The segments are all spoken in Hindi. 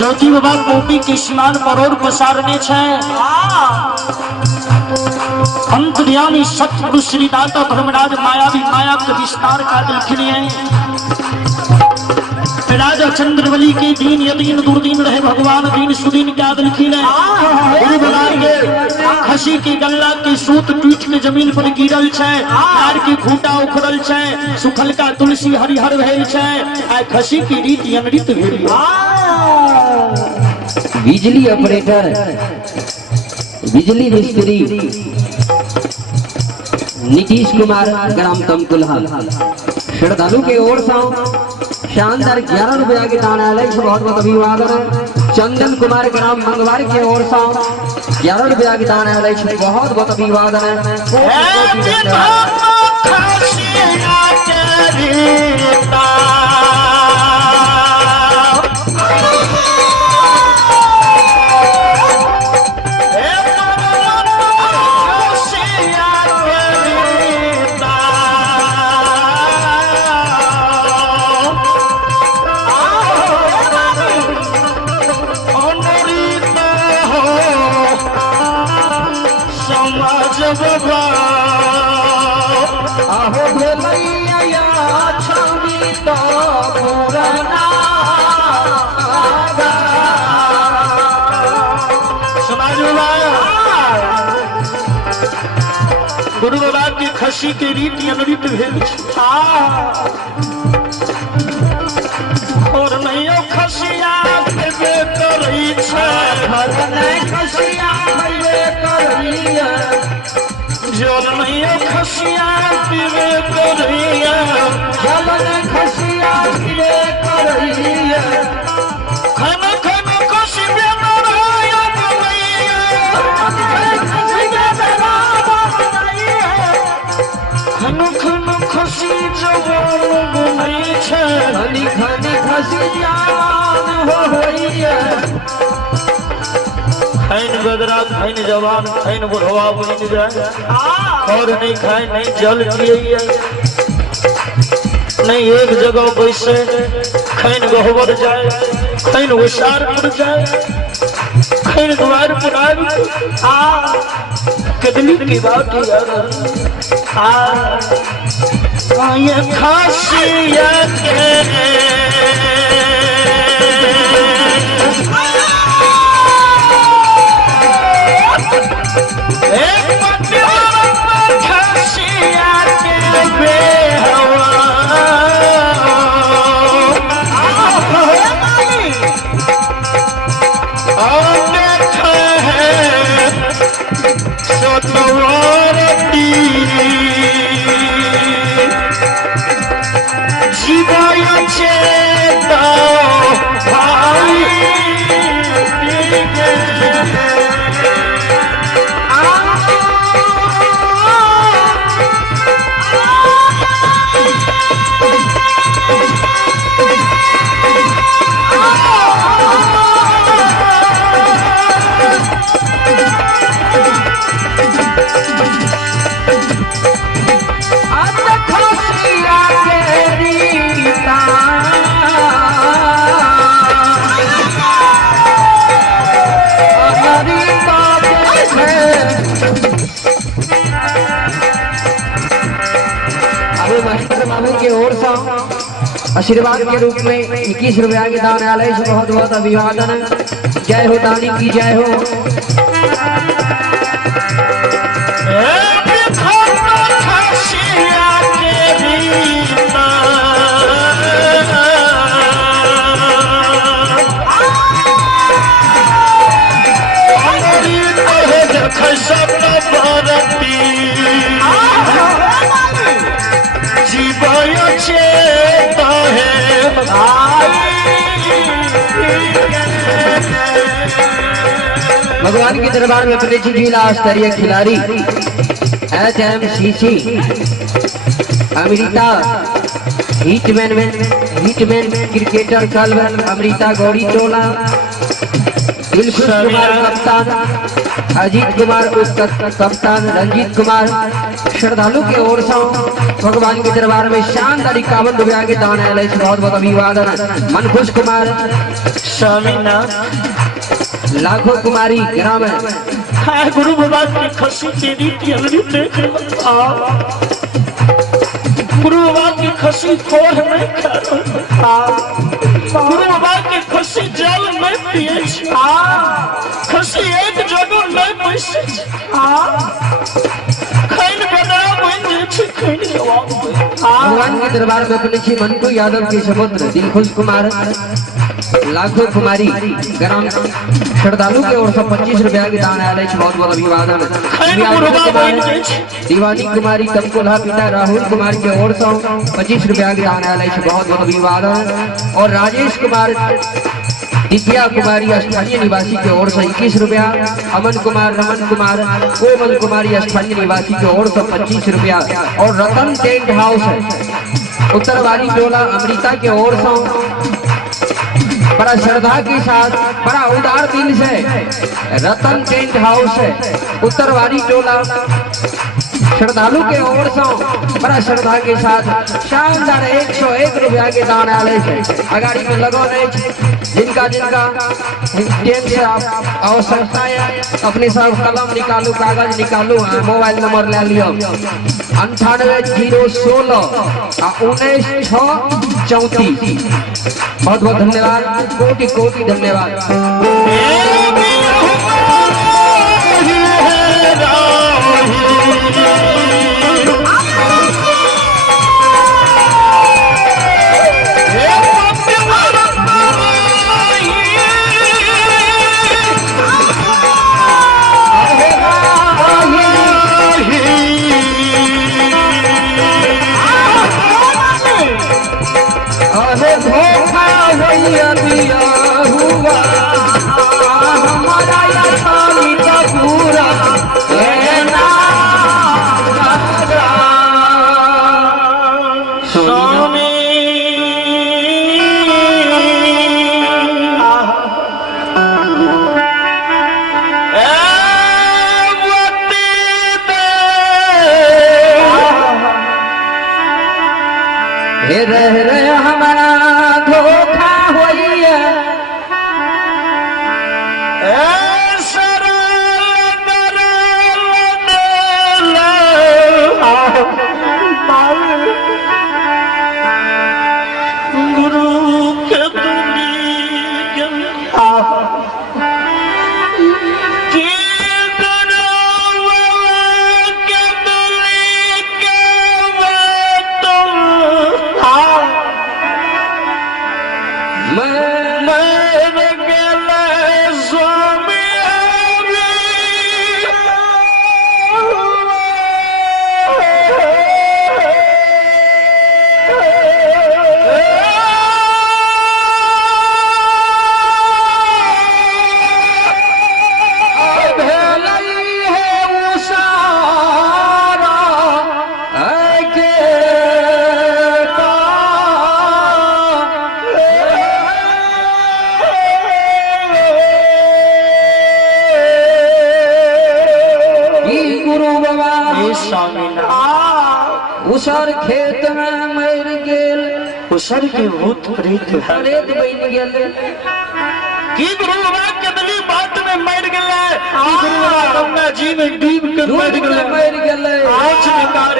ज्योति बाबा गोपी के स्नान परोर पसारने छे। अंतर्यामी सतगुरु श्री दाता धर्मराज माया भी माया के विस्तार का देखने हैं। राजा चंद्रवली के दीन यदीन दुर्दीन रहे भगवान दीन सुदीन क्या दिलखिन है। खसी के गल्ला के सूत टूट के जमीन पर गिरल छे। यार की खूंटा उखड़ल छे। सुखल का तुलसी हरिहर भेल छे। आय खसी की रीत अनृत भेल। बिजली ऑपरेटर बिजली मिस्त्री नीतीश कुमार ग्राम तमकुल्हा श्रद्धालु के ओर से शानदार 11 रुपया के दानालय से बहुत बहुत अभिवादन है। चंदन कुमार ग्राम मंगवार के ओर से 11 रुपया के दानालय से बहुत बहुत अभिवादन है। गुरु बाबा की खसी के रीति अनृत भेल और नहीं खसिया देवे करई छे। खसिया देवे करई जल नहीं खसिया देवे करई जल नहीं खसिया देवे करई खन खन खसी बेमराया बनैया खसी बेमराया खन खन खसी जवान बनई छे। खनी खनी खसी जान होइया खैन बदरा खैन जवान खैन बुढ़वा बन जाए और नहीं खाए नहीं जल पिए नहीं एक जगह बैसे खैन गहवर जाए खैन होशियार पड़ जाए खैन द्वार पर कदली की बात ये खासियत के ओर से आशीर्वाद के रूप में 21 रुपया के दानालय से बहुत बहुत अभिवादन। जय हो दानी की जय हो। भगवान के दरबार में परिचित जिला स्तरीय खिलाड़ी HMCC अमृता हिटमैन क्रिकेटर कल अमृता गौरी टोला दिलखुश कुमार कप्तान, अजीत कुमार कप्तान, रंजीत कुमार श्रद्धालु के ओर से भगवान के दरबार में शानदार 51 रुपया के दान आए। बहुत बहुत अभिवादन। मनखुश कुमार स्वामीनाथ, लाखों कुमारी ग्राम है गुरु बाबा की खसी तेरी देख गुरु बाबा की खसी खोर में गुरु बाबा की खसी जल में पिए खसी एक जगह में पैसे खैन बना भगवान के दरबार में अपने श्री मंटू यादव के सपुत्र दिलखुश कुमार, लाखों कुमारी ग्राम श्रद्धालु के ओर से 25 रुपया के दान आए। बहुत बहुत अभिवादन। दीवानी कुमारी तमकुल्हा पिता राहुल कुमार के ओर से 25 रुपया के दान आए। बहुत बहुत अभिवादन। और राजेश कुमार दिव्या कुमारी स्थानीय निवासी के ओर से 21 रुपया, अमन कुमार, रमन कुमार, कोमल कुमारी स्थानीय निवासी के ओर से 25 रुपया। और रतन टेंट हाउस उत्तरवारी टोला अमृता के ओर से बड़ा श्रद्धा के साथ, बड़ा उदार दिल से रतन टेंट हाउस उत्तरवारी टोला श्रद्धालु के ओर से बड़ा श्रद्धा के साथ शानदार 101 रुपया के दान आले अगाड़ी में लगो जिनका जिनका से आवश्यकता है अपने सब कलम निकालू, कागज निकालू, मोबाइल नंबर ले लियो 98 016 19 6 34। बहुत बहुत धन्यवाद, कोटि कोटि धन्यवाद। रह हमारा धोखा होइए गुरु के उसर खेत में मर गेल, उसर के भूत प्रेत प्रेत बन गेल की गुरु बाबा के दिली बात में मर गेले, की गुरु बाबा गंगा जी में डूब के मर गेले आज निकार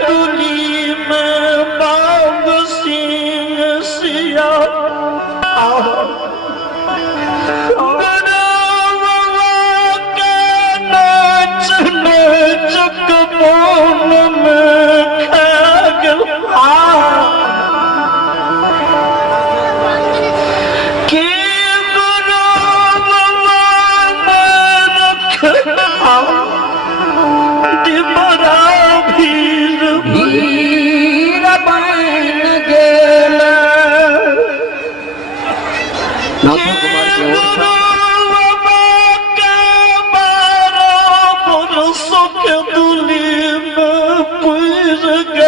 दुली में बाग सिंह सिया नचने चक मोन में खग के गुरु बाबा रख दिमरा वीर बन गेल। नाथो कुमार के ओर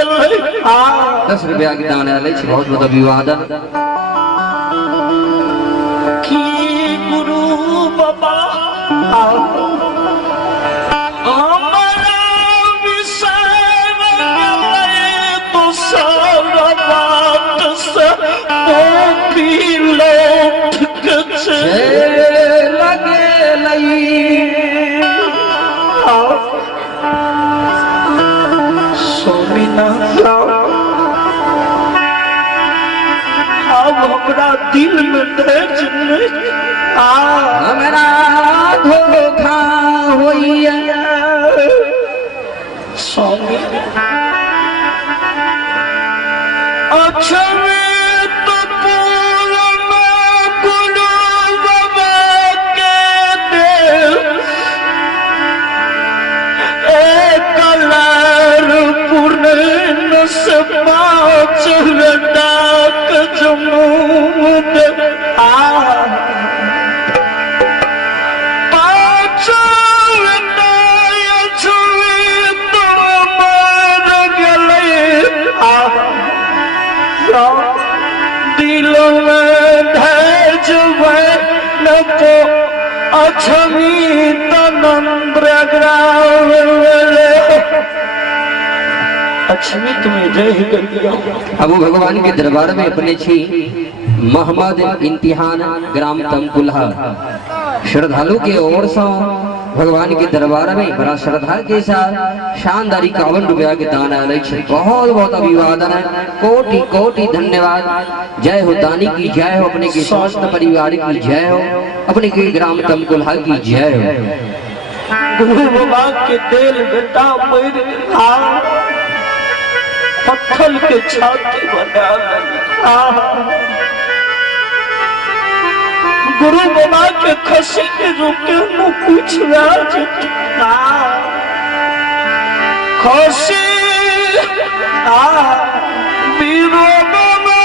10 रुपया के दान आयल अछि बहुत बहुत अभिवादन की गुरु बाबा हमारा विषय में तो सारा बात से भी लौट लगे लई अब हमरा दिल में धैर्य नहीं हमरा धोखा होइया स्वामी अच्छा में तो पूर्ण गुरु बाबा के दिल एक कलर पूर्ण से पाँच डाक जमूद पाँच छुई तो मर गले दिल में धैर्य न तो अछमी तनंद्र ग्राम लक्ष्मी तुम्हें जय कर अब भगवान के दरबार में अपने छी मोहम्मद इम्तिहान ग्राम तमकुल्हा श्रद्धालु के ओर से भगवान के दरबार में बड़ा श्रद्धा के साथ शानदारी 51 रुपया के दान आयल छै बहुत बहुत अभिवादन है कोटि कोटि धन्यवाद जय हो दानी की जय हो अपने के समस्त परिवार की जय हो अपने के ग्राम तमकुल्हा की जय हो गुरु बाबा के दिल बेटा मेरे पत्थर के छाती बना गुरु बाबा के खसी के रुके मुँह कुछ राज खसी बीरो बाबा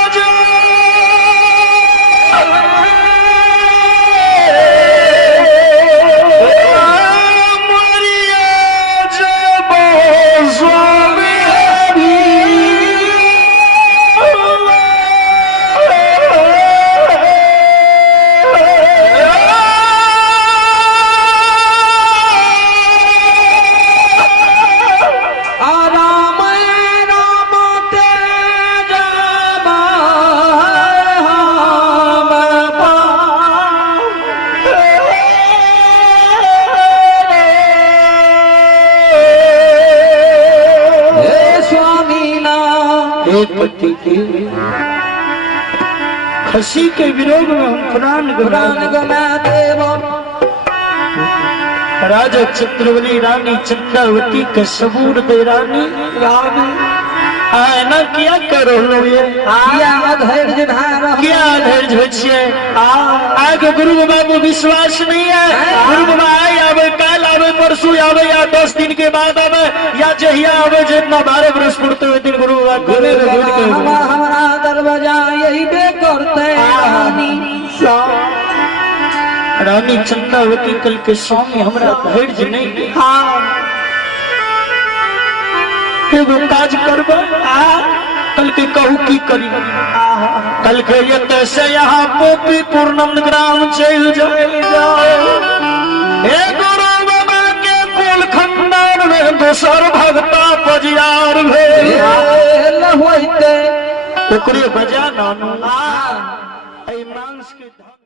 खसी के विरोध में हम प्राण गवा देव राजा चित्रवली रानी चंद्रावती के सबूर दे रानी ना क्या करो क्या धैर्य छे आगे गुरु बाबा को विश्वास नहीं है गुरु बाबा आए आवे कल आवे परसों आवे या 10 दिन के बाद आवे या जहिया आवे जितना 12 बरस पुरते हुए दिन गुरु बाबा हमारा दरवाजा यही बे करते रानी चंद्रावती कल के स्वामी हमारा धैर्य नहीं एगो काज करब कल के कहू की करी कल के ये से यहाँ पोपी पूर्णम ग्राम चल जाए गुरु बाबा के कुल खंडान में दोसर भक्ता पजियार भेल ओकरे बजा नानू मांस के